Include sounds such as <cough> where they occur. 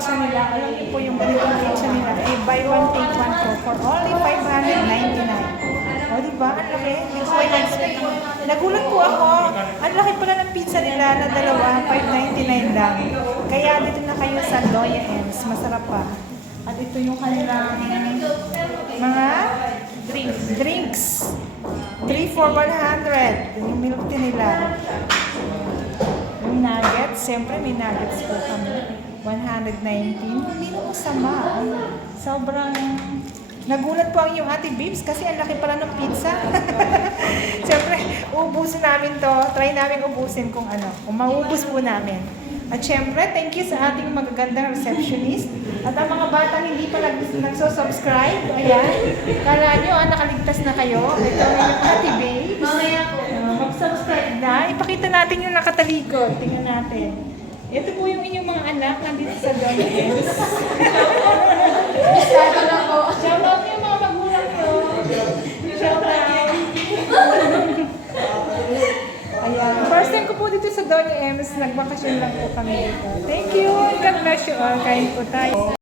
pizza nila. Alam niyo po yung ganitong pizza nila. Eh, buy one, take one po for only 599. O, di ba? Ang laki. Hindi ko expect Nagulat po ako. Ang laki pala ng pizza nila na dalawa, 599 lang. Kaya dito na kayo sa Loya Ems. Masarap pa. At ito yung kanilang mga drinks. drinks. 3 for 100. Yung milk tea nila. Yung nuggets, siyempre may nuggets po kami. 119. Hindi na masama. Sobrang nagulat po ang yung ate Bibs kasi ang laki pala ng pizza. <laughs> siyempre, uubusin namin to. Try namin ubusin kung ano. Kung maubos po namin. At syempre, thank you sa ating magagandang receptionist. At ang mga batang hindi pa nag nagso-subscribe, ayan. Kala nyo, ah, nakaligtas na kayo. Ito yung ate Babes. Mamaya po. Uh, mag-subscribe na. Ipakita natin yung nakatalikod. Tingnan natin. Ito po yung inyong mga anak nandito sa Dominions. Bisado lang po. Shout out yung mga magulang ko. Shout out. Ayan. First time ko po dito sa Doña Ems. Nagbakasyon lang po kami dito. Thank you. God bless you all. Kain po tayo.